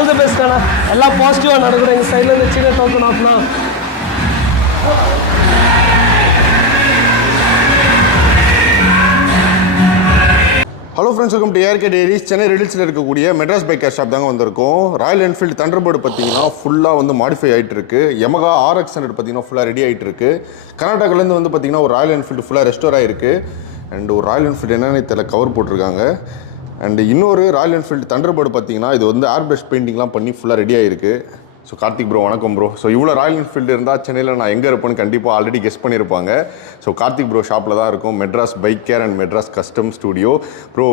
All the best அண்ணா. எல்லாம் பாசிட்டிவாக நடக்கணும். எங்கள் சைடில் இருந்து சின்ன டோக்கன் ஆஃப்னா. Hello friends, welcome to ARK Diaries. Chennai ரெடில்ஸில் இருக்கக்கூடிய Madrasbikecare ஷாப் தாங்க வந்திருக்கோம். ராயல் என்ஃபீல்டு தண்டர்பர்டு பார்த்தீங்கன்னா ஃபுல்லாக வந்து மாடிஃபை ஆகிட்டு இருக்கு. Yamaha RX 100 பார்த்தீங்கன்னா ஃபுல்லாக ரெடி ஆகிட்டு இருக்கு. கர்நாடகாலேருந்து வந்து பார்த்தீங்கன்னா ஒரு ராயல் என்ஃபீல்டு ஃபுல்லாக ரெஸ்டோர் ஆகிருக்கு. அண்ட் ஒரு ராயல் என்ஃபீல்டு என்னென்னு தெரியல, கவர் போட்டிருக்காங்க. அண்ட் இன்னொரு ராயல் என்ஃபீல்டு தண்டர்பர்டு பார்த்தீங்கன்னா இது வந்து ஏர் பிரஷ் பெயிண்டிங்லாம் பண்ணி ஃபுல்லாக ரெடி ஆகிருக்கு. ஸோ கார்த்திக் ப்ரோ, வணக்கம் ப்ரோ. ஸோ இவ்வளோ ராயல் என்ஃபீல்டு இருந்தால் சென்னையில் நான் எங்கே இருப்பேன்னு கண்டிப்பாக ஆல்ரெடி கெஸ் பண்ணியிருப்பாங்க. ஸோ கார்த்திக் ப்ரோ ஷாப்பில் தான் இருக்கும், Madras bike care and Madras custom studio. Bro,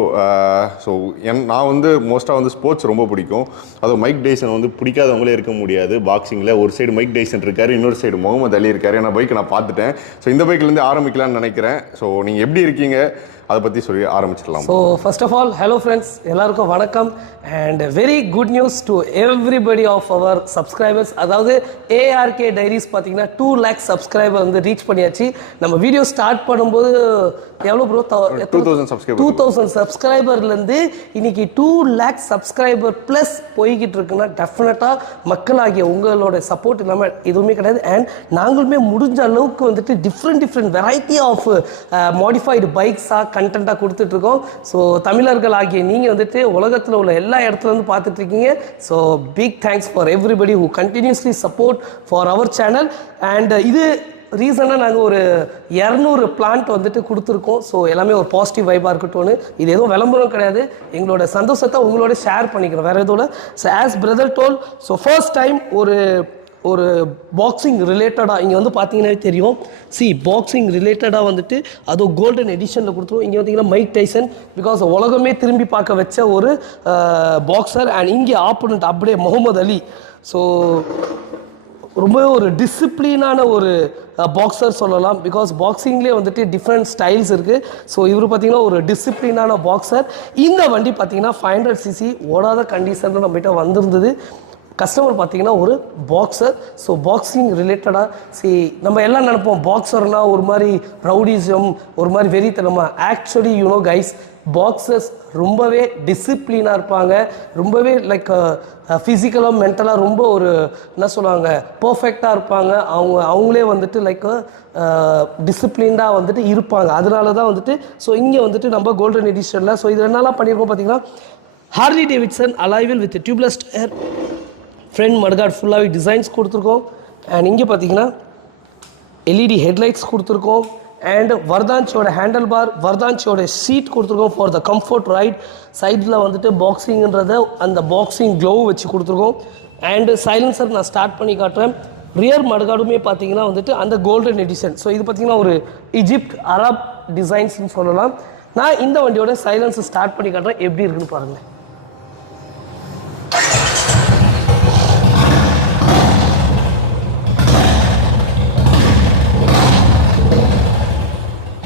so நான் வந்து மோஸ்ட்டாக வந்து ஸ்போர்ட்ஸ் ரொம்ப பிடிக்கும். அதுவும் மைக் டைசன் வந்து பிடிக்காதவங்களே இருக்க முடியாது. பாக்ஸிங்கில் ஒரு சைடு மைக் டைசன் இருக்கார், இன்னொரு சைடு முகமது அலி இருக்கார். நான் பைக்கை நான் பார்த்துட்டேன். ஸோ இந்த பைக்லேருந்து ஆரம்பிக்கலாம்னு நினைக்கிறேன். ஸோ நீங்கள் எப்படி இருக்கீங்க அதை பற்றி சொல்லி ஆரம்பிச்சிடலாம். So first of all hello friends, எல்லாருக்கும் வணக்கம். And very good news to everybody of our subscribers. அதாவது ARK Diaries பார்த்தீங்கன்னா 2 lakh சப்ஸ்கிரைபர் வந்து ரீச் பண்ணியாச்சு. நம்ம வீடியோ ஸ்டார்ட் பண்ணும்போது எவ்வளோ ப்ரோ? 2000 சப்ஸ்கிரைபர்லேருந்து இன்னைக்கு 2 lakh சப்ஸ்கிரைபர் ப்ளஸ் போய்கிட்டு இருக்குன்னா டெஃபினட்டாக மக்களாகிய உங்களோட சப்போர்ட் இல்லாமல் எதுவுமே கிடையாது. அண்ட் நாங்களுமே முடிஞ்ச அளவுக்கு வந்துட்டு டிஃப்ரெண்ட் வெரைட்டி ஆஃப் மாடிஃபைடு பைக்ஸாக கண்டென்ட்டாக கொடுத்துட்ருக்கோம். ஸோ தமிழர்கள் ஆகிய நீங்கள் வந்துட்டு உலகத்தில் உள்ள எல்லா இடத்துலேருந்து பார்த்துட்ருக்கீங்க. So big thanks for everybody who continuously support for our channel. And இது ரீசனாக நாங்கள் ஒரு 200 பிளான்ட் வந்துட்டு கொடுத்துருக்கோம். ஸோ எல்லாமே ஒரு பாசிட்டிவ் வைப்பாக இருக்கட்டும்னு. இது எதுவும் விளம்பரம் கிடையாது, எங்களோட சந்தோஷத்தை உங்களோட ஷேர் பண்ணிக்கிறோம், வேறு எதுவும். So as brother told, so first time ஒரு பாக்ஸிங் ரிலேட்டடாக இங்கே வந்து பார்த்தீங்கன்னா தெரியும். பாக்ஸிங் ரிலேட்டடாக வந்துட்டு அதுவும் கோல்டன் எடிஷனில் கொடுத்துருவோம். இங்கே பார்த்தீங்கன்னா மைக் டைசன், பிகாஸ் உலகமே திரும்பி பார்க்க வச்ச ஒரு பாக்ஸர். அண்ட் இங்கே ஆப்போனண்ட் அப்படியே முகமது அலி. ஸோ ரொம்பவே ஒரு டிசிப்ளினான ஒரு பாக்ஸர் சொல்லலாம். பிகாஸ் பாக்ஸிங்லேயே வந்துட்டு டிஃப்ரெண்ட் ஸ்டைல்ஸ் இருக்குது. ஸோ இவர் பார்த்தீங்கன்னா ஒரு டிசிப்ளினான பாக்ஸர். இந்த வண்டி பார்த்தீங்கன்னா 500cc ஓடாத கண்டிஷனில் நம்மகிட்ட வந்திருந்தது. கஸ்டமர் பார்த்தீங்கன்னா ஒரு பாக்ஸர். ஸோ பாக்ஸிங் ரிலேட்டடாக நம்ம எல்லாம் நினைப்போம் பாக்ஸர்னா ஒரு மாதிரி ரவுடிசம், ஒரு மாதிரி வெறித்தனமாக. ஆக்சுவலி யூனோ கைஸ், பாக்ஸர்ஸ் ரொம்பவே டிசிப்ளினாக இருப்பாங்க. ரொம்பவே லைக் ஃபிசிக்கலாக மென்டலாக ரொம்ப ஒரு என்ன சொல்லுவாங்க பர்ஃபெக்டாக இருப்பாங்க. அவங்களே வந்துட்டு லைக் டிசிப்ளின்டாக வந்துட்டு இருப்பாங்க. அதனால தான் வந்துட்டு ஸோ இங்கே வந்துட்டு நம்ம கோல்டன் எடிஷனில் ஸோ இது என்னெல்லாம் பண்ணியிருக்கோம் பார்த்தீங்கன்னா, ஹார்லி டேவிட்சன் அலாய்வில் with tubeless tyre, front mudguard ஃபுல்லாகவே டிசைன்ஸ் கொடுத்துருக்கோம். அண்ட் இங்கே பார்த்தீங்கன்னா LED ஹெட்லைட்ஸ் கொடுத்துருக்கோம். அண்ட் வர்தான்ச்சியோட ஹேண்டில் பார், வர்தான்ச்சியோட சீட் கொடுத்துருக்கோம் ஃபார் த கம்ஃபர்ட் ரைட். சைடில் வந்துட்டு பாக்ஸிங்கிறத அந்த பாக்ஸிங் க்ளோவ் வச்சு கொடுத்துருக்கோம். அண்டு சைலன்சர் நான் ஸ்டார்ட் பண்ணி காட்டுறேன். ரியர் மட்கார்டுமே பார்த்தீங்கன்னா வந்துட்டு அந்த கோல்டன் எடிஷன். ஸோ இது பார்த்தீங்கன்னா ஒரு இஜிப்ட் அரப் டிசைன்ஸ்னு சொல்லலாம். நான் இந்த வண்டியோட சைலன்சர் ஸ்டார்ட் பண்ணி காட்டுறேன், எப்படி இருக்குன்னு பாருங்கள்.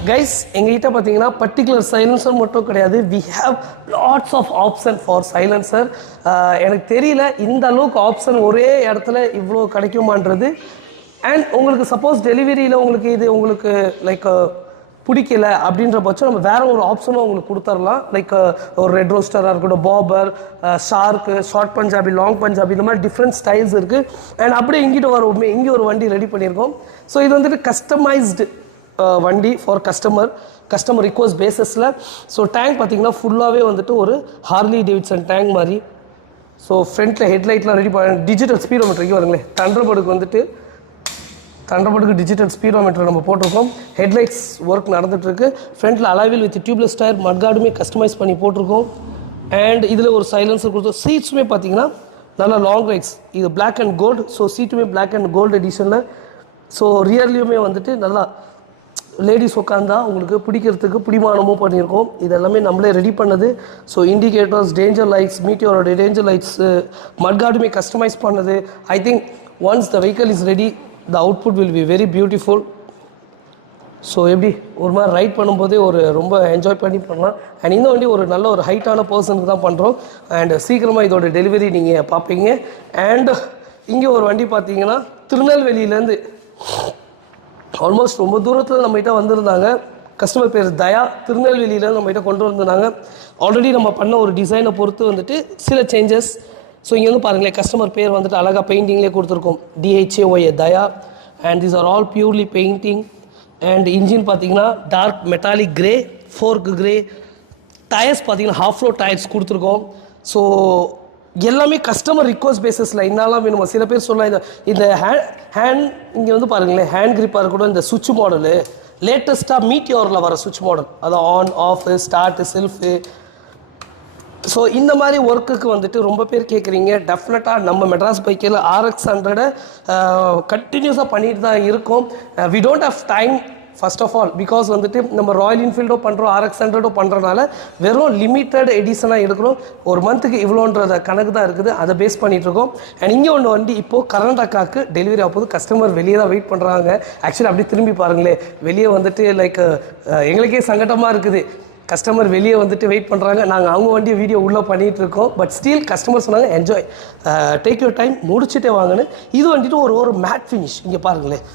கைஸ், எங்ககிட்ட பார்த்தீங்கன்னா பர்டிகுலர் சைலன்சர் மட்டும் கிடையாது, we have lots of option for silencer. எனக்கு தெரியல இந்த அளவுக்கு ஆப்ஷன் ஒரே இடத்துல இவ்வளோ கிடைக்குமான்றது. அண்ட் உங்களுக்கு சப்போஸ் டெலிவரியில் உங்களுக்கு லைக் பிடிக்கல அப்படின்ற பட்சம் நம்ம வேறு ஒரு ஆப்ஷனும் உங்களுக்கு கொடுத்துடலாம். லைக் ஒரு ரெட் ரோஸ்டராக இருக்கட்டும், bobber, shark, short Punjabi, long Punjabi, இந்த மாதிரி டிஃப்ரெண்ட் ஸ்டைல்ஸ் இருக்குது. அண்ட் அப்படியே இங்கே ஒரு வண்டி ரெடி பண்ணியிருக்கோம். ஸோ இது வந்துட்டு கஸ்டமைஸ்டு வண்டி ஃபார் கஸ்டமர் ரிக்வஸ்ட் பேஸஸில். ஸோ டேங்க் பார்த்தீங்கன்னா ஃபுல்லாகவே வந்துட்டு ஒரு ஹார்லி டேவிட்சன் டேங்க் மாதிரி. ஸோ ஃப்ரண்ட்டில் ஹெட்லைட்லாம் ரெடி பண்ண டிஜிட்டல் ஸ்பீடோமீட்டருக்கு வருங்களேன். தண்டர்பர்டுக்கு டிஜிட்டல் ஸ்பீடோமீட்டர் நம்ம போட்டிருக்கோம். ஹெட்லைட்ஸ் ஒர்க் நடந்துகிட்ருக்கு. ஃப்ரண்ட்டில் அலாவில் வித் டியூப்லெஸ் டயர், மட்கார்டுமே கஸ்டமைஸ் பண்ணி போட்டிருக்கோம். அண்ட் இதில் ஒரு சைலன்சர் கொடுத்தோம். சீட்ஸுமே பார்த்தீங்கன்னா நல்லா லாங் ரைட்ஸ், இது பிளாக் அண்ட் கோல்டு. ஸோ சீட்டுமே பிளாக் அண்ட் கோல்டு எடிஷனில். ஸோ ரியர்லேயுமே வந்துட்டு நல்லா லேடிஸ் உட்காந்தா உங்களுக்கு பிடிக்கிறதுக்கு பிடிமானமும் பண்ணியிருக்கோம். இது எல்லாமே நம்மளே ரெடி பண்ணது. ஸோ இண்டிகேட்டர்ஸ், டேஞ்சர் லைட்ஸ், மீட்டியோரோட டேஞ்சர் லைட்ஸு, மட்கார்டுமே கஸ்டமைஸ் பண்ணது. I think once the vehicle is ready the output will be very beautiful. So எப்படி ஒரு மாதிரி ரைட் பண்ணும்போதே ரொம்ப என்ஜாய் பண்ணி பண்ணலாம். அண்ட் இந்த வண்டி நல்ல ஒரு ஹைட்டான பர்சனுக்கு தான் பண்ணுறோம். அண்ட் சீக்கிரமாக இதோட டெலிவரி நீங்கள் பார்ப்பீங்க. அண்ட் இங்கே ஒரு வண்டி பார்த்தீங்கன்னா திருநெல்வேலியிலேருந்து ஆல்மோஸ்ட் ரொம்ப தூரத்தில் நம்மகிட்ட வந்திருந்தாங்க. கஸ்டமர் பேர் தயா, திருநெல்வேலியில் நம்மகிட்ட கொண்டு வந்திருந்தாங்க. ஆல்ரெடி நம்ம பண்ண ஒரு டிசைனை பொறுத்து வந்துட்டு சில சேஞ்சஸ் ஸோ இங்கே வந்து பாருங்களேன் கஸ்டமர் பேர் வந்துட்டு அழகாக பெயிண்டிங்லேயே கொடுத்துருக்கோம் DHAOA Daya and these are all purely painting and engine பார்த்தீங்கன்னா டார்க் மெட்டாலிக் கிரே ஃபோர்க்கு கிரே டயர்ஸ் பார்த்தீங்கன்னா ஹாஃப் ஃப்ளோ டயர்ஸ் கொடுத்துருக்கோம் ஸோ எல்லாமே கஸ்டமர் ரிக்வஸ்ட் பேசிஸில் என்னெல்லாம் வேணுமா சில பேர் சொல்லலாம் இந்த ஹேண்ட் இங்கே வந்து பாருங்களேன் ஹேண்ட் கிரிப்பாக இருக்கட்டும் இந்த சுவிட்ச் மாடலு லேட்டஸ்ட்டாக மீட்டியோரில் வர சுவிட்ச் மாடல் அது on off start shelf so இந்த மாதிரி ஒர்க்குக்கு வந்துட்டு ரொம்ப பேர் கேட்குறீங்க டெஃபினட்டாக நம்ம மெட்ராஸ் பைக்கில் RX 100 கண்டினியூஸாக பண்ணிட்டு தான் இருக்கோம் we don't have time first of all because வந்துட்டு நம்ம ராயல் என்ஃபீல்டோ பண்ணுறோம் RX 100 பண்ணுறதுனால வெறும் லிமிட்டட் எடிஷனாக எடுக்கிறோம் ஒரு மந்த்துக்கு இவ்வளோன்றத கணக்கு தான் இருக்குது அதை பேஸ் பண்ணிகிட்ருக்கோம் அண்ட் இங்கே ஒன்று வண்டி இப்போது கர்நாடகாவுக்கு டெலிவரி ஆகும்போது கஸ்டமர் வெளியே தான் வெயிட் பண்ணுறாங்க ஆக்சுவலி அப்படி திரும்பி பாருங்களேன் வெளியே வந்துட்டு லைக் எங்களுக்கே சங்கடமாக இருக்குது கஸ்டமர் வெளியே வந்துட்டு வெயிட் பண்ணுறாங்க நாங்கள் அவங்க வண்டியை வீடியோ உள்ளே பண்ணிகிட்டு இருக்கோம் பட் ஸ்டில் கஸ்டமர் சொன்னாங்க என்ஜாய் டேக் யூர் டைம் முடிச்சுட்டே வாங்கன்னு இது வந்துட்டு ஒரு மேட் ஃபினிஷ் இங்கே பாருங்களேன்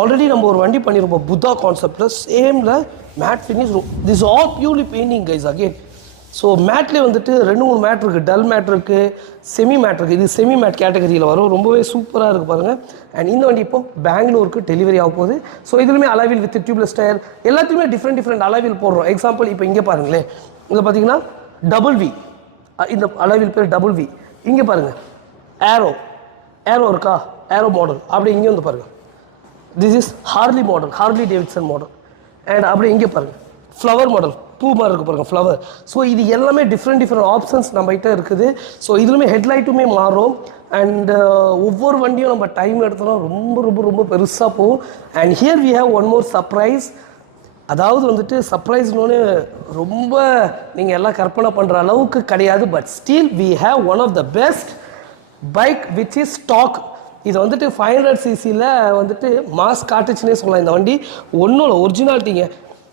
ஆல்ரெடி நம்ம ஒரு வண்டி பண்ணியிருப்போம் புத்தா கான்செப்டில் சேமில் matte finish this all purely painting guys again so மேட்லேயே வந்துட்டு 2-3 மேட் இருக்குது டல் மேட் இருக்குது செமி மேட் இருக்குது இது செமி மேட் கேட்டகரியில் வரும் ரொம்பவே சூப்பராக இருக்குது பாருங்கள் அண்ட் இந்த வண்டி இப்போ பெங்களூருக்கு டெலிவரி ஆக போகுது ஸோ இதுலையுமே அலாவில் வித் டியூப்லெஸ் டயர் எல்லாத்துக்குமே டிஃப்ரெண்ட் அலாவில் போடுறோம் எக்ஸாம்பிள் இப்போ இங்கே பாருங்களேன் இங்கே பார்த்தீங்கன்னா டபுள் இந்த அலாவில் பேர் டபுள் இங்கே பாருங்கள் ஏரோ இருக்கா ஏரோ மாடல் அப்படி இங்கே வந்து பாருங்கள் this is Harley Davidson model and அப்படி இங்கே பாருங்கள் ஃப்ளவர் மாடல் பூ மாதிரி இருக்குது பாருங்கள் ஃப்ளவர் ஸோ இது எல்லாமே டிஃப்ரெண்ட் ஆப்ஷன்ஸ் நம்மகிட்ட இருக்குது ஸோ இதுலையுமே ஹெட்லைட்டுமே மாறும் அண்ட் ஒவ்வொரு வண்டியும் நம்ம டைம் எடுத்தோம்னா ரொம்ப பெருசாக போகும் and here we have one more surprise அதாவது வந்துட்டு சர்ப்ரைஸ்னு ரொம்ப நீங்கள் எல்லாம் கற்பனை பண்ணுற அளவுக்கு கிடையாது but still we have one of the best bike which is stock இது வந்துட்டு 500cc வந்துட்டு மாஸ் காட்டுச்சுன்னே சொல்லலாம் இந்த வண்டி ஒன்றும் இல்லை ஒரிஜினாலிட்டிங்க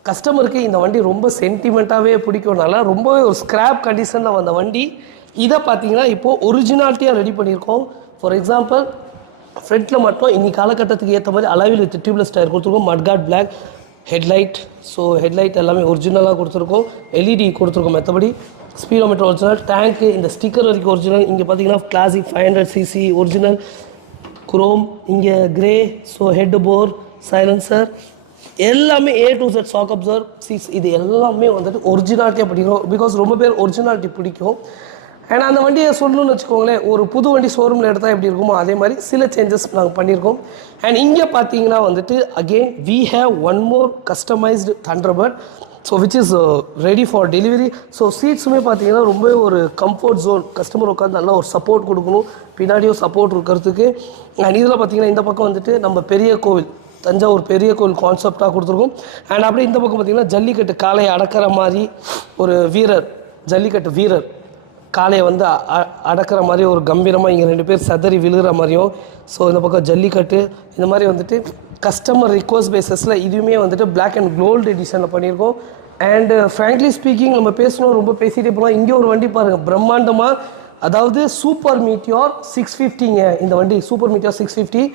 கஸ்டமருக்கு இந்த வண்டி ரொம்ப சென்டிமெண்ட்டாகவே பிடிக்கும்னால ரொம்பவே ஒரு ஸ்க்ராப் கண்டிஷனில் வந்த வண்டி இதை பார்த்தீங்கன்னா இப்போது ஒரிஜினாலிட்டியாக ரெடி பண்ணியிருக்கோம் ஃபார் எக்ஸாம்பிள் ஃப்ரண்ட்டில் மட்டும் இன்னி காலகட்டத்துக்கு ஏற்ற மாதிரி அளவில் வித் டியூப்லெஸ் டயர் கொடுத்துருக்கோம் mudguard black headlight so headlight எல்லாமே ஒரிஜினலாக கொடுத்துருக்கோம் LED கொடுத்துருக்கோம் மற்றபடி ஸ்பீடோமீட்டர் ஒரிஜினல் டேங்க்கு இந்த ஸ்டிக்கர் வரைக்கும் ஒரிஜினல் இங்கே பார்த்தீங்கன்னா கிளாசிக் 500cc ஒரிஜினல் குரோம் இங்கே grey so head bore silencer எல்லாமே A to Z shock absorber seats இது எல்லாமே வந்துட்டு ஒரிஜினாலிட்டியாக பிடிக்கும் பிகாஸ் ரொம்ப பேர் ஒரிஜினாலிட்டி பிடிக்கும் அண்ட் அந்த வண்டியை சொல்லணும்னு வச்சுக்கோங்களேன் ஒரு புது வண்டி ஷோரூமில் எடுத்தால் எப்படி இருக்குமோ அதே மாதிரி சில சேஞ்சஸ் நாங்கள் பண்ணியிருக்கோம் அண்ட் இங்கே பார்த்தீங்கன்னா வந்துட்டு again we have one more customised Thunderbird so which is ready for delivery so சீட்ஸுமே பார்த்தீங்கன்னா ரொம்ப ஒரு கம்ஃபர்ட் ஜோன் கஸ்டமர் உட்காந்து நல்லா ஒரு சப்போர்ட் கொடுக்கணும் பின்னாடியும் சப்போர்ட் இருக்கிறதுக்கு அண்ட் இதில் பார்த்தீங்கன்னா இந்த பக்கம் வந்துட்டு நம்ம பெரிய கோவில் தஞ்சாவூர் பெரிய கோவில் கான்செப்டாக கொடுத்துருக்கோம் அண்ட் அப்படியே இந்த பக்கம் பார்த்திங்கன்னா ஜல்லிக்கட்டு காளையை அடக்கிற மாதிரி ஒரு ஜல்லிக்கட்டு வீரர் காளையை வந்து அடக்கிற மாதிரி ஒரு கம்பீரமாக இங்கே 2 பேர் சதறி விழுகிற மாதிரியும் ஸோ இந்த பக்கம் ஜல்லிக்கட்டு இந்த மாதிரி வந்துட்டு கஸ்டமர் ரிக்வஸ்ட் பேஸஸில் இதுவுமே வந்துட்டு பிளாக் அண்ட் கோல்டு எடிஷனில் பண்ணியிருக்கோம் அண்ட் ஃப்ராங்க்லி ஸ்பீக்கிங் நம்ம பேசணும் ரொம்ப பேசிகிட்டே போகலாம் இங்கே ஒரு வண்டி பாருங்கள் பிரம்மாண்டமாக அதாவது சூப்பர் மீட்டியோர் 650ங்க இந்த வண்டி சூப்பர் மீட்டியோர் 650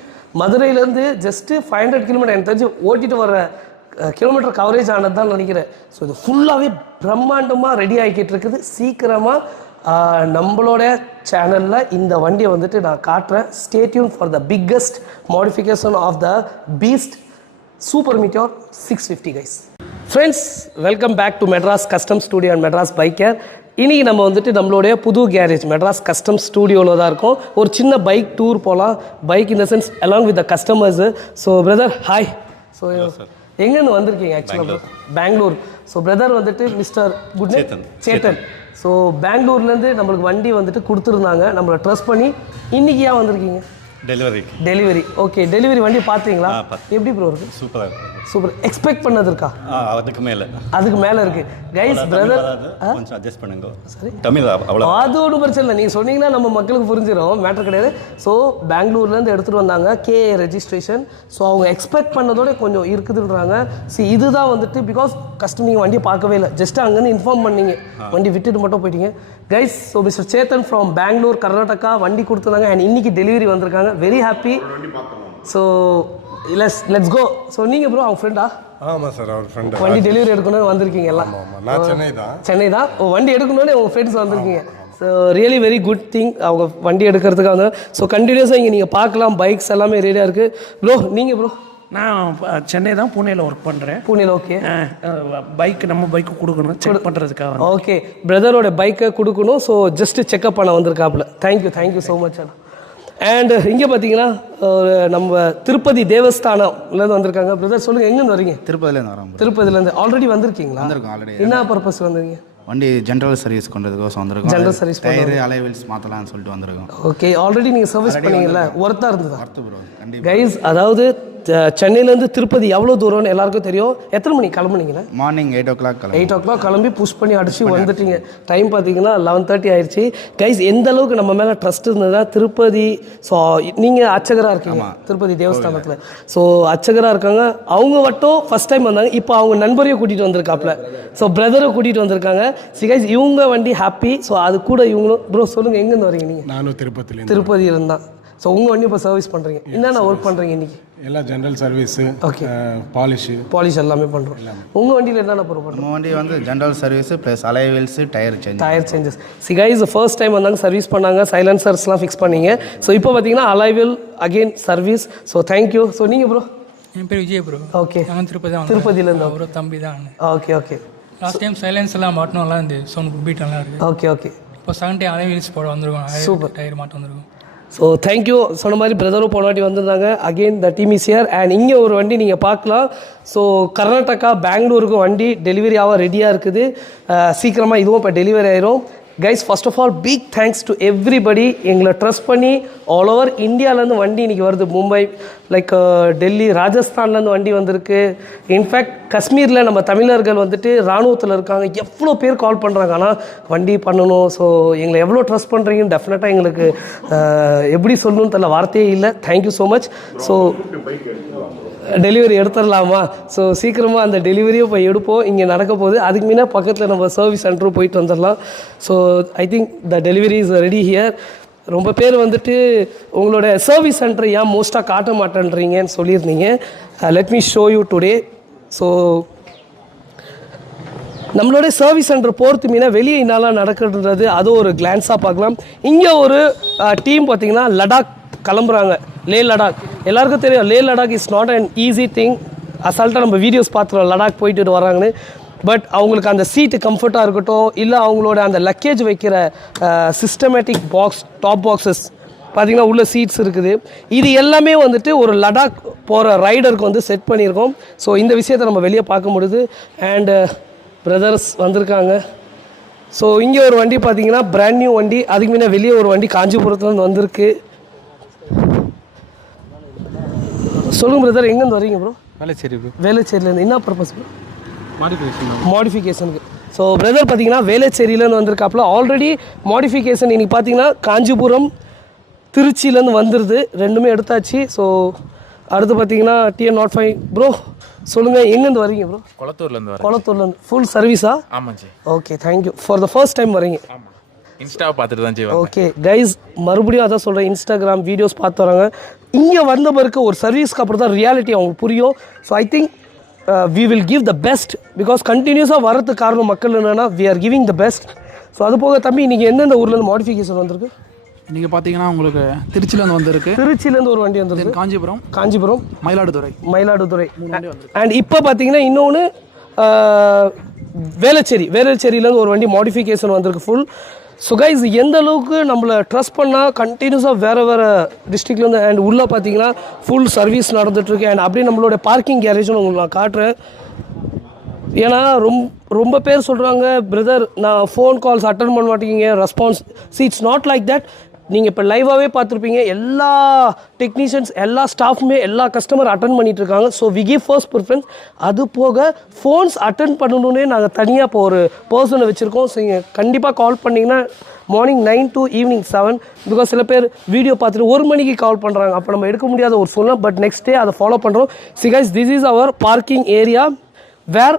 மதுரையிலேருந்து ஜஸ்ட்டு 500 கிலோமீட்டர் எனக்கு தெரிஞ்சு ஓட்டிட்டு வர கிலோமீட்டர் கவரேஜ் ஆனது தான் நினைக்கிறேன் ஸோ இது ஃபுல்லாகவே பிரம்மாண்டமாக ரெடி ஆகிக்கிட்டு இருக்குது சீக்கிரமாக நம்மளோட சேனலில் இந்த வண்டியை வந்துட்டு நான் காட்டுறேன் stay tuned for the biggest modification of the beast super meteor 650 guys friends welcome back to Madras custom studio and Madras biker இன்றைக்கி நம்ம வந்துட்டு நம்மளுடைய புது கேரேஜ் மெட்ராஸ் கஸ்டம் ஸ்டூடியோவில் தான் இருக்கோம் ஒரு சின்ன பைக் டூர் போகலாம் பைக் இந்த sense along with the customers so brother hi so எங்கேருந்து வந்திருக்கீங்க ஆக்சுவலாக பெங்களூர் ஸோ பிரதர் வந்துட்டு மிஸ்டர் குட் சேத்தன் ஸோ பெங்களூர்லேருந்து நம்மளுக்கு வண்டி வந்துட்டு கொடுத்துருந்தாங்க நம்மளை ட்ரஸ்ட் பண்ணி இன்றைக்கி ஏன் வந்திருக்கீங்க டெலிவரி ஓகே டெலிவரி வண்டி பார்த்தீங்களா எப்படி ப்ரோ இருக்கு சூப்பர் எக்ஸ்பெக்ட் பண்ணது இருக்கா அதுக்கு மேலே இருக்கு கைஸ் பிரதர் கொஞ்சம் அட்ஜஸ்ட் பண்ணுங்க சரி தமிழ் அவ்வளோ அது ஒன்றும் பிரச்சனை இல்லை நீங்கள் சொன்னீங்கன்னா நம்ம மக்களுக்கு புரிஞ்சிடும் மேட்டர் கிடையாது ஸோ பெங்களூர்லேருந்து எடுத்துகிட்டு வந்தாங்க KA ரெஜிஸ்ட்ரேஷன் ஸோ அவங்க எக்ஸ்பெக்ட் பண்ணதோட கொஞ்சம் இருக்குதுன்றாங்க சரி இதுதான் வந்துட்டு பிகாஸ் கஸ்டம் நீங்கள் வண்டியை பார்க்கவே இல்லை ஜஸ்ட் அங்கேருந்து இன்ஃபார்ம் பண்ணீங்க வண்டி விட்டுட்டு மட்டும் போயிட்டீங்க guys so mister Chetan from Bangalore Karnataka வண்டி கொடுத்துருந்தாங்க அண்ட் இன்னைக்கு டெலிவரி வந்திருக்காங்க very happy so let's go so நீங்கள் ப்ரோ அவங்க ஃப்ரெண்டா ஆமாம் சார் அவர் ஃப்ரெண்டு வண்டி டெலிவரி எடுக்கணும்னு வந்திருக்கீங்க எல்லாம் நான் சென்னை தான் ஓ வண்டி எடுக்கணும்னு உங்கள் ஃப்ரெண்ட்ஸ் வந்திருக்கீங்க so really very good thing அவங்க வண்டி எடுக்கிறதுக்காக வந்து. ஸோ கண்டினியூஸாக இங்கே நீங்கள் பார்க்கலாம், பைக்ஸ் எல்லாமே ரெடியாக இருக்குது. ப்ரோ நீங்கள் ப்ரோ? நான் சென்னை தான், பூனேயில் ஒர்க் பண்ணுறேன். பூனேல ஓகே. பைக் நம்ம பைக்கு கொடுக்கணும், செக் பண்ணுறதுக்காக. ஓகே, பிரதரோட பைக்கை கொடுக்கணும். ஸோ ஜஸ்ட் செக்அப் பண்ண வந்திருக்காப்புல. தேங்க்யூ ஸோ மச் அண்ணா. அண்ட் இங்கே பார்த்தீங்கன்னா நம்ம திருப்பதி தேவஸ்தானம்லேருந்து வந்திருக்காங்க. பிரதர் சொல்லுங்கள், எங்கேருந்து வரீங்க? திருப்பதிலேருந்து வரோம். திருப்பதிலேருந்து ஆல்ரெடி வந்திருக்கீங்களா? வந்திருக்கோம் ஆல்ரெடி. என்ன பர்பஸ் வந்தீங்க? வண்டி ஜென்ரல் சர்வீஸ் கொண்டதுக்கோசம் வந்திருக்கோம். ஜென்ரல் சர்வீஸ் டயர் அலைவெல்ஸ் மாற்றலாம்னு சொல்லிட்டு வந்திருக்கோம். ஓகே, ஆல்ரெடி நீங்கள் சர்வீஸ் பண்ணீங்கல்ல, ஒர்த்தாக இருந்ததா? ஒர்த்து ப்ரோ, கண்டிப்பாக. கைஸ், அதாவது சென்னையிலேருந்து திருப்பதி எவ்வளோ தூரம்னு எல்லாருக்கும் தெரியும். எத்தனை மணிக்கு கிளம்புனீங்களா? மார்னிங் 8 o'clock 8 o'clock கிளம்பி புஷ் பண்ணி அடிச்சு வந்துட்டீங்க. டைம் பார்த்தீங்கன்னா 11:30 ஆயிடுச்சு. கைஸ், எந்த அளவுக்கு நம்ம மேலே ட்ரஸ்ட் இருந்ததுன்னா திருப்பதி. ஸோ நீங்கள் அர்ச்சகராக இருக்கீங்க திருப்பதி தேவஸ்தானத்தில். ஸோ அர்ச்சகராக இருக்காங்க. அவங்க மட்டும் ஃபஸ்ட் டைம் வந்தாங்க. இப்போ அவங்க நண்பரையும் கூட்டிகிட்டு வந்திருக்காப்புல. ஸோ பிரதரை கூட்டிகிட்டு வந்திருக்காங்க. சி கைஸ், இவங்க வண்டி ஹாப்பி. ஸோ அது கூட இவங்களும். ப்ரோ சொல்லுங்கள், எங்கேருந்து வரீங்க நீங்கள்? நானும் திருப்பதியிலேருந்து தான். ஸோ உங்கள் வண்டி இப்போ சர்வீஸ் பண்ணுறீங்க. என்னென்ன ஒர்க் பண்ணுறீங்க இன்றைக்கி? எல்லாம் ஜென்ரல் சர்வீஸு, ஓகே, பாலிஷ் எல்லாமே பண்ணுறோம். உங்கள் வண்டியில் என்னென்ன பண்ணுறோம்? நம்ம வண்டி வந்து general service plus alloy wheels, tyre changes. Guys, first time வந்தாங்க, சர்வீஸ் பண்ணாங்க, சைலன்சர்ஸ்லாம் ஃபிக்ஸ் பண்ணீங்க. ஸோ இப்போ பார்த்தீங்கன்னா alloy wheel again service. So thank you. So நீங்கள் ப்ரோ? என் பேர் விஜய் ப்ரோ. ஓகே, நான் திருப்பதியிலேருந்து. ப்ரோ தம்பி தான். ஓகே. லாஸ்ட் டைம் சைலன்ஸ் எல்லாம் மாட்டணும், நல்லா இருந்து சவுண்ட் பீட் நல்லா இருக்குது. ஓகே. இப்போ செகண்ட் டைம் அலைவெல்ஸ் போட வந்திருக்கோம். சூப்பர், டயர் மாட்ட வந்திருக்கோம். So thank you. சொன்ன மாதிரி பிரதரும் போன வாட்டி வந்திருந்தாங்க. Again the team is here. And இங்கே ஒரு வண்டி நீங்கள் பார்க்கலாம். ஸோ கர்நாடகா பெங்களூருக்கு வண்டி டெலிவரி ஆக ரெடியாக இருக்குது. சீக்கிரமாக இதுவும் இப்போ டெலிவரி ஆயிரும். Guys, first of all big thanks to everybody. எங்களை ட்ரஸ்ட் பண்ணி ஆல் ஓவர் இந்தியாவிலேருந்து வண்டி இன்றைக்கி வருது. மும்பை, லைக் டெல்லி, ராஜஸ்தான்லேருந்து வண்டி வந்திருக்கு. இன்ஃபேக்ட் காஷ்மீரில் நம்ம தமிழர்கள் வந்துட்டு இராணுவத்தில் இருக்காங்க. எவ்வளோ பேர் கால் பண்ணுறாங்க, ஆனால் வண்டி பண்ணணும். ஸோ எங்களை எவ்வளோ ட்ரஸ்ட் பண்ணுறீங்கன்னு டெஃபினட்டாக எங்களுக்கு எப்படி சொல்லணும்னு தெரியல, வார்த்தையே இல்லை. Thank you so much. So delivery எடுத்துடலாமா? ஸோ சீக்கிரமாக அந்த டெலிவரியும் போய் எடுப்போம். இங்கே நடக்க போகுது. அதுக்கு முன்னே பக்கத்தில் நம்ம சர்வீஸ் சென்டரும் போயிட்டு வந்துடலாம். So I think the delivery is ready here. ரொம்ப பேர் வந்துட்டு உங்களோட சர்வீஸ் சென்டர் ஏன் மோஸ்ட்டாக காட்ட மாட்டேன்றீங்கன்னு சொல்லியிருந்தீங்க. Let me show you today. So நம்மளோட சர்வீஸ் சென்டர் போகிறது மீனா வெளியே என்னெல்லாம் நடக்குன்றது அது ஒரு கிளான்ஸாக பார்க்கலாம். இங்கே ஒரு டீம் பார்த்திங்கன்னா லடாக் கிளம்புறாங்க. லே லடாக் எல்லாருக்கும் தெரியும். Leh Ladakh is not an easy thing. அசால்ட்டாக நம்ம வீடியோஸ் பார்த்துருவோம் லடாக் போயிட்டு வராங்கன்னு. பட் அவங்களுக்கு அந்த சீட்டு கம்ஃபர்ட்டாக இருக்கட்டும், இல்லை அவங்களோட அந்த லக்கேஜ் வைக்கிற சிஸ்டமேட்டிக் பாக்ஸ், டாப் பாக்ஸஸ் பார்த்திங்கன்னா உள்ள சீட்ஸ் இருக்குது. இது எல்லாமே வந்துட்டு ஒரு லடாக் போகிற ரைடருக்கு வந்து செட் பண்ணியிருக்கோம். ஸோ இந்த விஷயத்தை நம்ம வெளியே பார்க்க முடியுது. அண்டு பிரதர்ஸ் வந்திருக்காங்க. ஸோ இங்கே ஒரு வண்டி பார்த்திங்கன்னா பிராண்ட் நியூ வண்டி. அதுக்கு முன்னே வெளியே ஒரு வண்டி காஞ்சிபுரத்துலேருந்து வந்திருக்கு. சொல்லுங்கள் பிரதர், எங்கேருந்து வரீங்க ப்ரோ? வேளச்சேரியிலேருந்து. என்ன பர்பஸ் ப்ரோ? மாடிஃபிகேஷனுக்கு. ஸோ பிரதர் பார்த்தீங்கன்னா வேளச்சேரியிலேருந்து வந்திருக்காப்புல. ஆல்ரெடி மாடிஃபிகேஷன் இன்றைக்கி பார்த்தீங்கன்னா காஞ்சிபுரம், திருச்சியிலேருந்து வந்துடுது. ரெண்டுமே எடுத்தாச்சு. ஸோ அடுத்து பார்த்தீங்கன்னா TN05. ப்ரோ சொல்லுங்கள், எங்கேருந்து வரீங்க ப்ரோ? குளத்தூர்லேருந்து. ஃபுல் சர்வீஸா? ஆமாம் G. Okay, thank you. For the first time வரீங்க? இன்ஸ்டாவை பார்த்துட்டு தான் ஜி. ஓகே கைஸ், மறுபடியும் அதான் சொல்கிறேன், இன்ஸ்டாகிராம் வீடியோஸ் பார்த்து வராங்க. இங்கே வந்த பிறகு ஒரு சர்வீஸ்க்கு அப்புறம் தான் ரியாலிட்டி அவங்களுக்கு புரியும். So I think we will give the best. Because கண்டினியூஸாக வரதுக்கு காரணம் மக்கள் என்னென்னா we are giving the best. So அது போக தம்பி, இன்றைக்கி எந்தெந்த ஊர்லேருந்து மாடிஃபிகேஷன் வந்திருக்கு? இன்றைக்கி பார்த்தீங்கன்னா உங்களுக்கு திருச்சியிலேருந்து வந்திருக்கு. திருச்சியிலேருந்து ஒரு வண்டி வந்திருக்கு. காஞ்சிபுரம், மயிலாடுதுறை. அண்ட் இப்போ பார்த்தீங்கன்னா இன்னொன்று வேளச்சேரியிலேருந்து ஒரு வண்டி மாடிஃபிகேஷன் வந்திருக்கு ஃபுல். ஸோ கைஸ், எந்த அளவுக்கு நம்மளை ட்ரஸ்ட் பண்ணால் கண்டினியூஸாக வேறு டிஸ்ட்ரிக்ட்லேருந்து அண்ட் உள்ளே பார்த்தீங்கன்னா ஃபுல் சர்வீஸ் நடந்துகிட்ருக்கு. அண்ட் அப்படியே நம்மளோட பார்க்கிங் கேரேஜும் உங்களுக்கு நான் காட்டுறேன். ஏன்னா ரொம்ப பேர் சொல்கிறாங்க, பிரதர் நான் ஃபோன் கால்ஸ் அட்டன் பண்ண மாட்டேங்கிங்க, response. It's not like that. நீங்கள் இப்போ லைவாகவே பார்த்துருப்பீங்க, எல்லா டெக்னீஷியன்ஸ், எல்லா ஸ்டாஃப்மே, எல்லா கஸ்டமர் அட்டன் பண்ணிகிட்ருக்காங்க. So we give first preference. அது போக ஃபோன்ஸ் அட்டன் பண்ணணுன்னே நாங்கள் தனியாக இப்போ ஒரு பர்சனை வச்சுருக்கோம். ஸோ நீங்கள் கண்டிப்பாக கால் பண்ணிங்கன்னா மார்னிங் 9 to evening 7. பிகாஸ் சில பேர் வீடியோ பார்த்துட்டு 1 மணிக்கு கால் பண்ணுறாங்க. அப்போ நம்ம எடுக்க முடியாத ஒரு சூழ்நிலை. பட் நெக்ஸ்ட் டே அதை ஃபாலோ பண்ணுறோம். See guys, this is our parking area where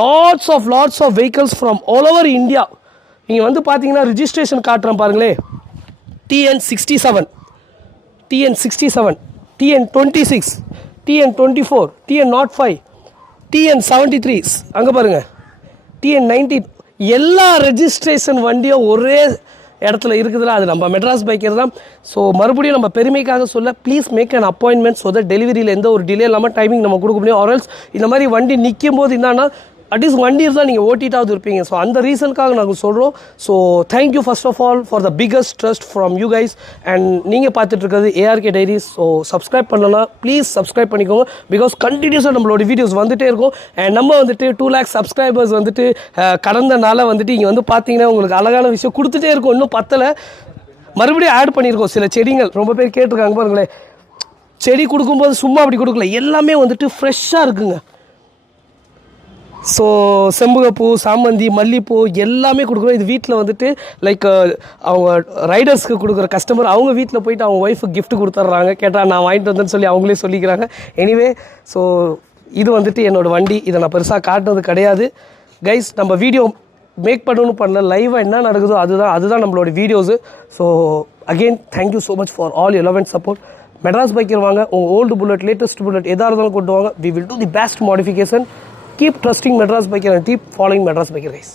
lots of vehicles from all over India. நீங்கள் வந்து பார்த்தீங்கன்னா ரிஜிஸ்ட்ரேஷன் காட்டுறேன் பாருங்களே. TN67, TN26, TN24, TN05, TN73, அங்கே பாருங்கள் TN19. எல்லா ரெஜிஸ்ட்ரேஷன் வண்டியும் ஒரே இடத்துல இருக்குதுல அது நம்ம மெட்ராஸ் பைக்கர் தான். ஸோ மறுபடியும் நம்ம பெருமைக்காக சொல்ல please make an appointment so that டெலிவரியில் எந்த ஒரு டிலே இல்லாமல் டைமிங் நம்ம கொடுக்க முடியும். ஆர்எல்ஸ் இந்த மாதிரி வண்டி நிற்கும் போது என்னன்னா அட்லீஸ்ட் வண்டி தான் நீங்கள் ஓட்டிட்டாவது இருப்பீங்க. ஸோ அந்த ரீசனுக்காக நாங்கள் சொல்கிறோம். So thank you first of all for the biggest trust from you guys. And நீங்கள் பார்த்துட்டு இருக்கிறது ARK Diaries. ஸோ சப்ஸ்கிரைப் பண்ணலன்னா ப்ளீஸ் சப்ஸ்கிரைப் பண்ணிக்கோங்க. பிகாஸ் கண்டினியூஸாக நம்மளோட வீடியோஸ் வந்துகிட்டே இருக்கும். அண்ட் நம்ம வந்துட்டு 2 lakh சப்ஸ்கிரைபர்ஸ் வந்துட்டு கடந்த நாளாக வந்துட்டு இங்கே வந்து பார்த்தீங்கன்னா உங்களுக்கு அழகான விஷயம் கொடுத்துட்டே இருக்கும். இன்னும் பத்தலை, மறுபடியும் ஆட் பண்ணியிருக்கோம் சில செடிகள். ரொம்ப பேர் கேட்டிருக்காங்க பாருங்களேன், செடி கொடுக்கும்போது சும்மா அப்படி கொடுக்கல, எல்லாமே வந்துட்டு ஃப்ரெஷ்ஷாக இருக்குங்க. ஸோ செம்புகப்பூ, சாமந்தி, மல்லிப்பூ எல்லாமே கொடுக்குறோம். இது வீட்டில் வந்துட்டு லைக் அவங்க ரைடர்ஸ்க்கு கொடுக்குற கஸ்டமர் அவங்க வீட்டில் போயிட்டு அவங்க ஒய்ஃபுக்கு gift கொடுத்துட்றாங்க. கேட்டால் நான் வாங்கிட்டு வந்தேன்னு சொல்லி அவங்களே சொல்லிக்கிறாங்க. எனிவே ஸோ இது வந்துட்டு என்னோடய வண்டி. இதை நான் பெருசாக காட்டுறது கிடையாது கைஸ். நம்ம வீடியோ மேக் பண்ணணும் பண்ணல, லைவாக என்ன நடக்குதோ அதுதான் நம்மளோட videos. So again thank you so much for all your love and support. Madras biker வாங்க, உங்கள் ஓல்டு புல்லட், லேட்டஸ்ட் புல்லட் எதாக இருந்தாலும் கொண்டு வாங்க. We will do the best modification. Keep trusting Madrasbikecare and keep following Madrasbikecare guys.